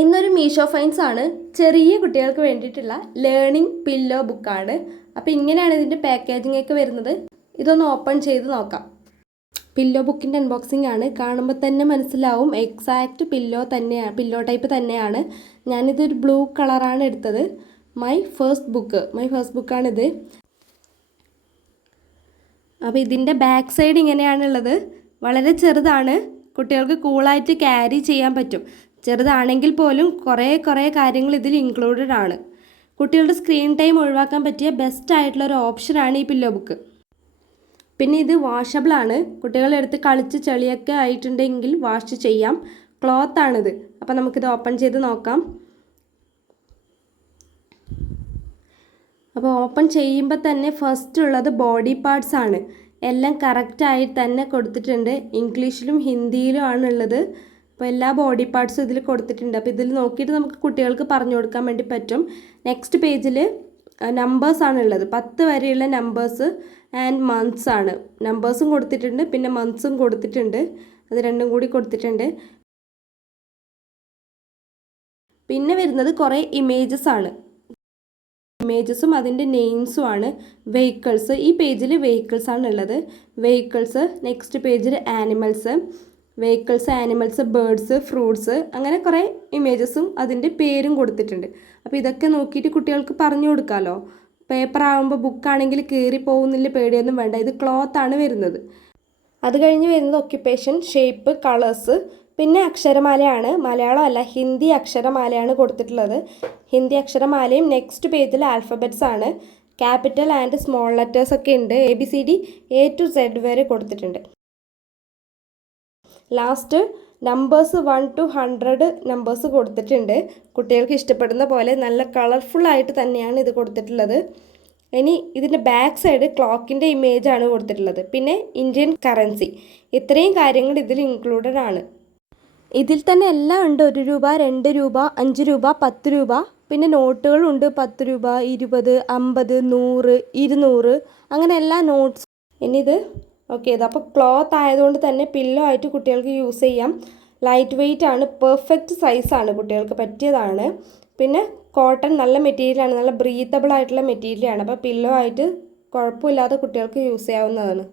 ഇന്നൊരു മീഷോ ഫൈൻസ് ആണ്. ചെറിയ കുട്ടികൾക്ക് വേണ്ടിയിട്ടുള്ള ലേണിംഗ് പില്ലോ ബുക്കാണ്. അപ്പോൾ ഇങ്ങനെയാണ് ഇതിൻ്റെ പാക്കേജിംഗ് ഒക്കെ വരുന്നത്. ഇതൊന്ന് ഓപ്പൺ ചെയ്ത് നോക്കാം. പില്ലോ ബുക്കിൻ്റെ അൺബോക്സിംഗ് ആണ്. കാണുമ്പോൾ തന്നെ മനസ്സിലാവും എക്സാക്റ്റ് പില്ലോ ടൈപ്പ് തന്നെയാണ്. ഞാനിതൊരു ബ്ലൂ കളറാണ് എടുത്തത്. മൈ ഫസ്റ്റ് ബുക്കാണിത്. അപ്പോൾ ഇതിൻ്റെ ബാക്ക് സൈഡ് ഇങ്ങനെയാണുള്ളത്. വളരെ ചെറുതാണ്, കുട്ടികൾക്ക് കൂളായിട്ട് ക്യാരി ചെയ്യാൻ പറ്റും. ചെറുതാണെങ്കിൽ പോലും കുറേ കാര്യങ്ങൾ ഇതിൽ ഇൻക്ലൂഡഡ് ആണ്. കുട്ടികളുടെ സ്ക്രീൻ ടൈം ഒഴിവാക്കാൻ പറ്റിയ ബെസ്റ്റ് ആയിട്ടുള്ളൊരു ഓപ്ഷനാണ് ഈ പില്ലോ ബുക്ക്. പിന്നെ ഇത് വാഷബിൾ ആണ്. കുട്ടികളെടുത്ത് കളിച്ച് ചെളിയൊക്കെ ആയിട്ടുണ്ടെങ്കിൽ വാഷ് ചെയ്യാം. ക്ലോത്ത് ആണിത്. അപ്പോൾ നമുക്കിത് ഓപ്പൺ ചെയ്ത് നോക്കാം. അപ്പോൾ ഓപ്പൺ ചെയ്യുമ്പോൾ തന്നെ ഫസ്റ്റ് ഉള്ളത് ബോഡി പാർട്സ് ആണ്. എല്ലാം കറക്റ്റായി തന്നെ കൊടുത്തിട്ടുണ്ട്. ഇംഗ്ലീഷിലും ഹിന്ദിയിലും ആണുള്ളത്. അപ്പോൾ എല്ലാ ബോഡി പാർട്സും ഇതിൽ കൊടുത്തിട്ടുണ്ട്. അപ്പോൾ ഇതിൽ നോക്കിയിട്ട് നമുക്ക് കുട്ടികൾക്ക് പറഞ്ഞു കൊടുക്കാൻ വേണ്ടി പറ്റും. നെക്സ്റ്റ് പേജിൽ നമ്പേഴ്സാണ് ഉള്ളത്. 10 വരെയുള്ള നമ്പേഴ്സ് ആൻഡ് മന്ത്സ് ആണ്. നമ്പേഴ്സും കൊടുത്തിട്ടുണ്ട്, പിന്നെ മന്ത്സും കൊടുത്തിട്ടുണ്ട്. അത് രണ്ടും കൂടി കൊടുത്തിട്ടുണ്ട്. പിന്നെ വരുന്നത് കുറേ ഇമേജസ് ആണ്. ഇമേജസും അതിൻ്റെ നെയിംസും ആണ്. വെഹിക്കിൾസ്, ഈ പേജിൽ വെഹിക്കിൾസ് ആണ് ഉള്ളത്. വെഹിക്കിൾസ്, നെക്സ്റ്റ് പേജിൽ ആനിമൽസ്, ബേർഡ്സ്, ഫ്രൂട്ട്സ്, അങ്ങനെ കുറേ ഇമേജസും അതിൻ്റെ പേരും കൊടുത്തിട്ടുണ്ട്. അപ്പോൾ ഇതൊക്കെ നോക്കിയിട്ട് കുട്ടികൾക്ക് പറഞ്ഞു കൊടുക്കാമല്ലോ. പേപ്പർ ആകുമ്പോൾ ബുക്കാണെങ്കിൽ കീറി പോകുന്നില്ല, പേടിയൊന്നും വേണ്ട. ഇത് ക്ലോത്ത് ആണ് വരുന്നത്. അത് കഴിഞ്ഞ് വരുന്നത് ഒക്യുപ്പേഷൻ, ഷേപ്പ്, കളേഴ്സ്, പിന്നെ അക്ഷരമാലയാണ്. മലയാളം അല്ല, ഹിന്ദി അക്ഷരമാലയാണ് കൊടുത്തിട്ടുള്ളത്. ഹിന്ദി അക്ഷരമാലയും നെക്സ്റ്റ് പേജിൽ ആൽഫബറ്റ്സ് ആണ്. ക്യാപിറ്റൽ ആൻഡ് സ്മോൾ ലെറ്റേഴ്സ് ഒക്കെ ഉണ്ട്. ABCD A to Z വരെ കൊടുത്തിട്ടുണ്ട്. ലാസ്റ്റ് നമ്പേഴ്സ് 1 to 100 നമ്പേഴ്സ് കൊടുത്തിട്ടുണ്ട്. കുട്ടികൾക്ക് ഇഷ്ടപ്പെടുന്ന പോലെ നല്ല കളർഫുള്ളായിട്ട് തന്നെയാണ് ഇത് കൊടുത്തിട്ടുള്ളത്. ഇനി ഇതിൻ്റെ ബാക്ക് സൈഡ് ക്ലോക്കിൻ്റെ ഇമേജാണ് കൊടുത്തിട്ടുള്ളത്. പിന്നെ ഇന്ത്യൻ കറൻസി, ഇത്രയും കാര്യങ്ങൾ ഇതിൽ ഇൻക്ലൂഡഡ് ആണ്. ഇതിൽ തന്നെ എല്ലാം ഉണ്ട്. 1 രൂപ, 2 രൂപ, 5 രൂപ, 10 രൂപ, പിന്നെ നോട്ടുകളുണ്ട്. 10 രൂപ, 20, 50, 100, 200, അങ്ങനെ എല്ലാ നോട്ട്സ്. ഇനി ഇത് ഇത് അപ്പോൾ ക്ലോത്ത് ആയതുകൊണ്ട് തന്നെ പില്ലോ ആയിട്ട് കുട്ടികൾക്ക് യൂസ് ചെയ്യാം. ലൈറ്റ് വെയ്റ്റ് ആണ്, പെർഫെക്റ്റ് സൈസാണ്, കുട്ടികൾക്ക് പറ്റിയതാണ്. പിന്നെ കോട്ടൺ നല്ല മെറ്റീരിയലാണ്, നല്ല ബ്രീത്തബിൾ ആയിട്ടുള്ള മെറ്റീരിയലാണ്. അപ്പോൾ പില്ലോ ആയിട്ട് കുഴപ്പമില്ലാതെ കുട്ടികൾക്ക് യൂസ് ചെയ്യാവുന്നതാണ്.